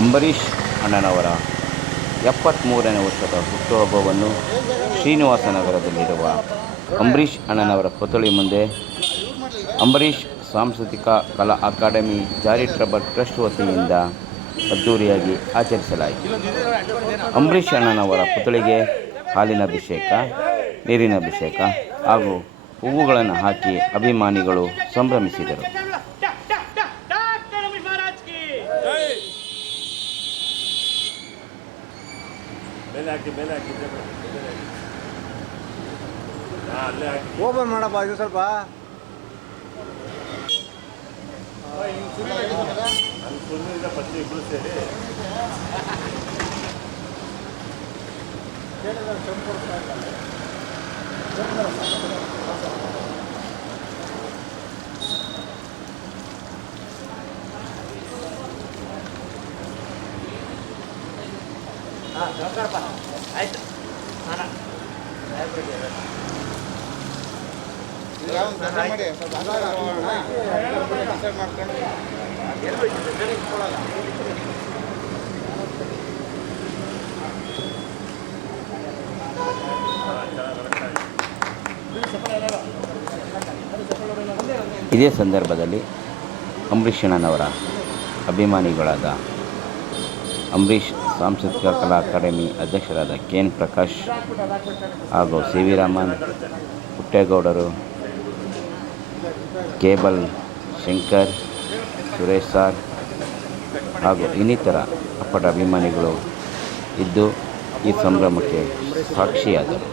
ಅಂಬರೀಷ್ ಅಣ್ಣನವರ ಎಪ್ಪತ್ತ್ಮೂರನೇ ವರ್ಷದ ಹುಟ್ಟುಹಬ್ಬವನ್ನು ಶ್ರೀನಿವಾಸನಗರದಲ್ಲಿರುವ ಅಂಬರೀಷ್ ಅಣ್ಣನವರ ಪುತ್ಥಳಿ ಮುಂದೆ ಅಂಬರೀಷ್ ಸಾಂಸ್ಕೃತಿಕ ಕಲಾ ಅಕಾಡೆಮಿ ಚಾರಿಟಬಲ್ ಟ್ರಸ್ಟ್ ವತಿಯಿಂದ ಅದ್ದೂರಿಯಾಗಿ ಆಚರಿಸಲಾಯಿತು. ಅಂಬರೀಷ್ ಅಣ್ಣನವರ ಪುತ್ಥಳಿಗೆ ಹಾಲಿನ ಅಭಿಷೇಕ, ನೀರಿನ ಅಭಿಷೇಕ ಹಾಗೂ ಹೂವುಗಳನ್ನು ಹಾಕಿ ಅಭಿಮಾನಿಗಳು ಸಂಭ್ರಮಿಸಿದರು. ಮೇಲೆ ಹಾಕಿ ಮೇಲೆ ಹಾಕಿ ಹಾಂ ಅಲ್ಲೇ ಹಾಕಿ. ಓಪನ್ ಮಾಡಪ್ಪ ಇದು ಸ್ವಲ್ಪ. ಅಲ್ಲಿ ಸುಮ್ಮನೆ ಪಚ್ಚಿ ಇಬ್ಬರು ಸೇರಿ. ಇದೇ ಸಂದರ್ಭದಲ್ಲಿ ಅಂಬರೀಷಣ್ಣನವರ ಅಭಿಮಾನಿಗಳಾದ ಅಂಬರೀಷ್ ಸಾಂಸ್ಕೃತಿಕ ಕಲಾ ಅಕಾಡೆಮಿ ಅಧ್ಯಕ್ಷರಾದ ಕೆ ಎನ್ ಪ್ರಕಾಶ್ ಹಾಗೂ ಸಿ ವಿ ರಾಮನ್ ಪುಟ್ಟೇಗೌಡರು ಕೇಬಲ್ ಶಂಕರ್ ಸುರೇಶ್ ಸಾರ್ ಹಾಗೂ ಇನ್ನಿತರ ಅಪ್ಪಟ ಅಭಿಮಾನಿಗಳು ಇದ್ದು ಈ ಸಂಭ್ರಮಕ್ಕೆ ಸಾಕ್ಷಿಯಾದರು.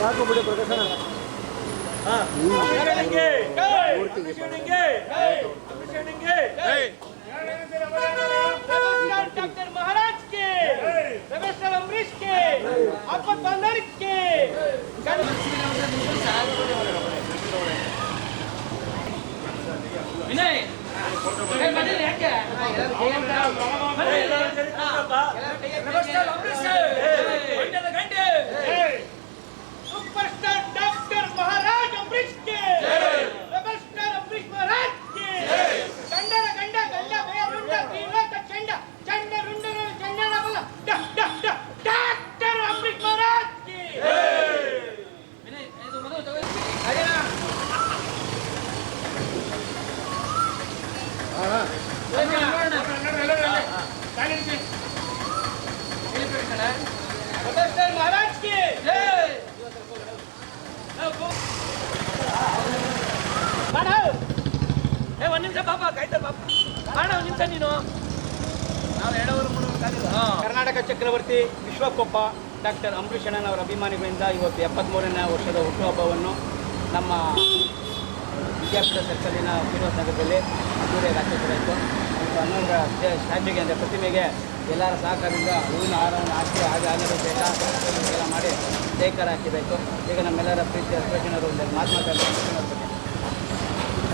ಸಾಕು ಬಿಡಿ ಪ್ರದರ್ಶನ. ಹಾ. ಅಂಬರೀಷ್ ಸಾಕು ನೀನು ನಾವು ಕರ್ನಾಟಕ ಚಕ್ರವರ್ತಿ ವಿಶ್ವಕೊಪ್ಪ ಡಾಕ್ಟರ್ ಅಂಬರೀಷ್ ಅಣ್ಣನವರ ಅಭಿಮಾನಿಗಳಿಂದ ಇವತ್ತು ಎಪ್ಪತ್ತ್ಮೂರನೇ ವರ್ಷದ ಹುಟ್ಟುಹಬ್ಬವನ್ನು ನಮ್ಮ ವಿದ್ಯಾಪೀಠ ಸರ್ಕಲಿನ ಶ್ರೀನಿವಾಸ ನಗರದಲ್ಲಿ ಅದ್ದೂರಿಯಾಗಿ ಆಚರಿಸಲಾಯಿತು. ಮತ್ತು ಹನ್ನೊಂದರ ಸ್ಟ್ಯಾಚ್ಯೂಗೆ ಅಂದರೆ ಪ್ರತಿಮೆಗೆ ಎಲ್ಲರ ಸಹಕಾರದಿಂದ ಹೂವಿನ ಹಾರವನ್ನು ಹಾಕಿ ಹಾಗೆ ಬೇಟ ಎಲ್ಲ ಮಾಡಿ ಜೈಕಾರ ಹಾಕಿಬೇಕು. ಈಗ ನಮ್ಮೆಲ್ಲರ ಪ್ರೀತಿ ಅಶ್ವಶನವರು ಮಾತನಾಡಬೇಕು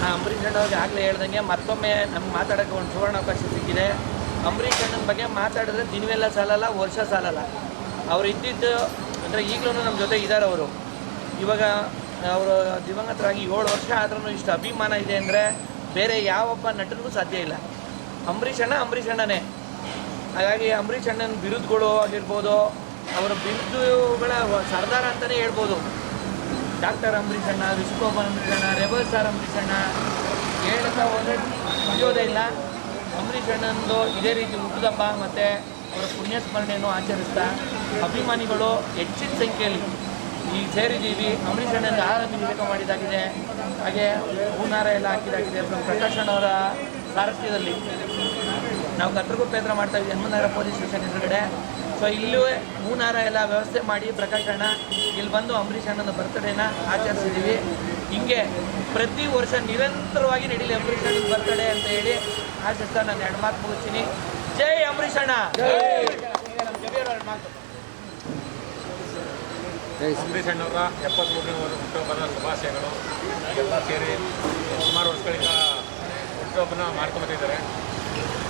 ಅಂಬರೀಷ್ ಅಣ್ಣವ್ರಿಗೆ ಆಗಲೇ ಹೇಳ್ದಂಗೆ ಮತ್ತೊಮ್ಮೆ ನಮ್ಗೆ ಮಾತಾಡೋಕೆ ಒಂದು ಸುವರ್ಣಾವಕಾಶ ಸಿಕ್ಕಿದೆ. ಅಂಬರೀಷ್ ಅಣ್ಣನ ಬಗ್ಗೆ ಮಾತಾಡಿದ್ರೆ ದಿನವೆಲ್ಲ ಸಾಲಲ್ಲ, ವರ್ಷ ಸಾಲಲ್ಲ. ಅವ್ರು ಇದ್ದಿದ್ದು ಅಂದರೆ ಈಗಲೂ ನಮ್ಮ ಜೊತೆ ಇದ್ದಾರೆ ಅವರು. ಇವಾಗ ಅವರು ದಿವಂಗತರಾಗಿ ಏಳು ವರ್ಷ ಆದ್ರೂ ಇಷ್ಟು ಅಭಿಮಾನ ಇದೆ ಅಂದರೆ ಬೇರೆ ಯಾವೊಬ್ಬ ನಟನಿಗೂ ಸಾಧ್ಯ ಇಲ್ಲ. ಅಂಬರೀಷ್ ಅಣ್ಣ ಅಂಬರೀಷ್ ಅಣ್ಣನೇ. ಹಾಗಾಗಿ ಅಂಬರೀಷ್ ಅಣ್ಣನ ಬಿರುದುಗಳು ಆಗಿರ್ಬೋದು, ಅವರ ಬಿರುದುಗಳ ಸರ್ದಾರ ಅಂತಲೇ ಹೇಳ್ಬೋದು. ಡಾಕ್ಟರ್ ಅಂಬರೀಷ್ ಅಣ್ಣ ವಿಶ್ವಕೋಪನ್ ಅಂಬರೀಷ್ ಅಣ್ಣ, ರೆಬಲ್ ಸ್ಟಾರ್ ಅಂಬರೀಷ್ ಅಣ್ಣ ಹೇಳ್ತಾ ಹೋದ್ರೆ ಮುಗಿಯೋದೇ ಇಲ್ಲ ಅಂಬರೀಷ್ ಅಣ್ಣಂದು ಇದೇ ರೀತಿ ಹುಟ್ಟಿದಪ್ಪ. ಮತ್ತು ಅವರ ಪುಣ್ಯಸ್ಮರಣೆಯನ್ನು ಆಚರಿಸ್ತಾ ಅಭಿಮಾನಿಗಳು ಹೆಚ್ಚಿನ ಸಂಖ್ಯೆಯಲ್ಲಿ ಈಗ ಸೇರಿದ್ದೀವಿ. ಅಂಬರೀಷ್ ಅಣ್ಣನ ಆಹಾರ ಮಾಡಿದಾಗಿದೆ. ಹಾಗೆ ಹೂನಾರ ಎಲ್ಲ ಹಾಕಿದಾಗಿದೆ ಪ್ರಕಾಶ್ ಅಣ್ಣವರ ಸಾರಥ್ಯದಲ್ಲಿ. ನಾವು ಕತ್ರಗುಪ್ಪೇತ್ರ ಮಾಡ್ತಾ ಇದ್ದೀವಿ. ಹನುಮನಗರ ಪೊಲೀಸ್ ಸ್ಟೇಷನ್ ಎದುರುಗಡೆ. ಸೊ ಇಲ್ಲೂ ಹೂನಾರ ಎಲ್ಲ ವ್ಯವಸ್ಥೆ ಮಾಡಿ ಪ್ರಕಾಶ್ ಅಣ್ಣ ಇಲ್ಲಿ ಬಂದು ಅಂಬರೀಷ್ ಅಣ್ಣನ ಬರ್ತ್ಡೇನ ಆಚರಿಸಿದ್ದೀವಿ ಹಿಂಗೆ ಪ್ರತಿ ವರ್ಷ ನಿರಂತರವಾಗಿ ನಡೀಲಿ ಅಂಬರೀಷ್ ಅಣ್ಣನ ಬರ್ತ್ಡೇ ಅಂತ ಹೇಳಿ ಆಚರಿಸ್ತಾ ನಾನು ಎರಡು ಮಾತು ಮುಗಿಸ್ತೀನಿ. ಜೈ ಅಂಬರೀಷ್ ಅಣ್ಣ! ಅಂಬರೀಷ್ ಅಣ್ಣವರ ಎಪ್ಪತ್ಮೂರನೇ ಹುಟ್ಟುಹಬ್ಬದ ಶುಭಾಶಯಗಳು. ಎಲ್ಲ ಸೇರಿ ಸುಮಾರು ವರ್ಷಗಳಿಂದ ಹುಟ್ಟುಹಬ್ಬನ ಮಾಡ್ಕೊಂಬತ್ತಿದ್ದಾರೆ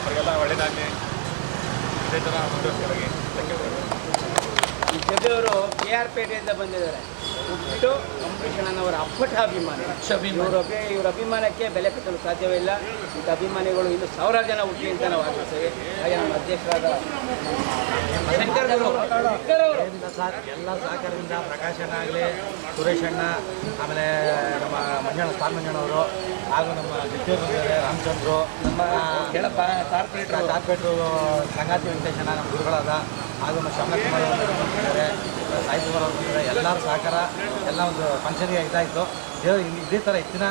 ಅವರಿಗೆಲ್ಲ ಒಳ್ಳೆಯದಾಗಲಿ ಜೊತೆಯವರು ಕೆ ಆರ್ ಪೇಟೆಯಿಂದ ಬಂದಿದ್ದಾರೆ. ಹುಟ್ಟು ಅಂಬರೀಷ್ ಅಣ್ಣನವರ ಅಪ್ಪಟ ಅಭಿಮಾನಿ. ಇವರ ಇವ್ರ ಅಭಿ ಅಭಿಮಾನಕ್ಕೆ ಬೆಲೆ ಕಟ್ಟಲು ಸಾಧ್ಯವೇ ಇಲ್ಲ. ಇಂಥ ಅಭಿಮಾನಿಗಳು ಇನ್ನು ಸಾವಿರಾರು ಜನ ಹುಟ್ಟಿ ಅಂತ ನಾವು ಆಶಿಸ್ತೇವೆ. ಹಾಗೆ ನಮ್ಮ ಅಧ್ಯಕ್ಷರಾದ ಶಂಕರ್ ಗುರು ಶಂಕರ್ ಎಲ್ಲ ಸಹ ಎಲ್ಲ ಸಹಕಾರದಿಂದ ಪ್ರಕಾಶ್ ಅಣ್ಣ ಆಗಲಿ ಸುರೇಶ್ ಅಣ್ಣ ಆಮೇಲೆ ನಮ್ಮ ಮಂಜಣ್ಣ ಸ್ಟಾರ್ ಮಂಜಣ್ಣವರು ಹಾಗೂ ನಮ್ಮ ಬಂದಿದ್ದಾರೆ ರಾಮಚಂದ್ರು ನಮ್ಮ ಕೇಳಪ್ಪ ಕಾರ್ಪೊರೇಟ್ ಕಾರ್ಪೊರೇಟ್ರು ಸಂಗಾತಿ ವೆಂಕಟೇಶಣ್ಣ ನಮ್ಮ ಗುರುಗಳಾದ ಹಾಗೂ ನಮ್ಮ ಶ್ಯಾಮಕುಮಾರ್ ಅವರು ಬಂದಿದ್ದಾರೆ. ಸಾಯಿ ಕುಮಾರ್ ಅವರು ಬಂದಿದ್ದಾರೆ. ಎಲ್ಲರ ಸಹಕಾರ ಎಲ್ಲ ಒಂದು ಫಂಕ್ಷನ್ಗೆ ಇದಾಯಿತು. ದೇವರು ಇದೇ ಥರ ಹೆಚ್ಚಿನ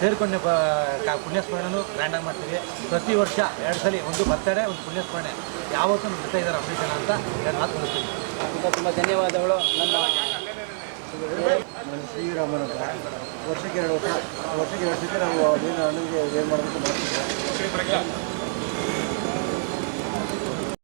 ಸೇರಿಕೊಂಡೆ ಪುಣ್ಯ ಸ್ಮರಣೆನು ಪುಣ್ಯಸ್ಮರಣೆನೂ ಗ್ರ್ಯಾಂಡಾಗಿ ಮಾಡ್ತೀವಿ. ಪ್ರತಿ ವರ್ಷ ಎರಡು ಸಲ ಒಂದು ಬರ್ತಡೇ ಒಂದು ಪುಣ್ಯಸ್ಮರಣೆ. ಯಾವತ್ತೂ ನಮ್ಮ ಜೊತೆ ಇದ್ದಾರೆ ಅಂಬರೀಷ್ ಅಣ್ಣ ಅಂತ ಎರಡು ಮಾತು ಮುಗಿಸ್ತೀನಿ ತುಂಬ ತುಂಬ ಧನ್ಯವಾದಗಳು. ನನ್ನ ನಾನು ಶ್ರೀರಾಮನ್ ವರ್ಷಕ್ಕೆ ಎರಡು ವರ್ಷ ವರ್ಷಕ್ಕೆ ಎರಡು ಸತಿ ನಾವು ಏನು ನನಗೆ ಏನು ಮಾಡಬೇಕು ಮಾಡ್ತಿದ್ದೆ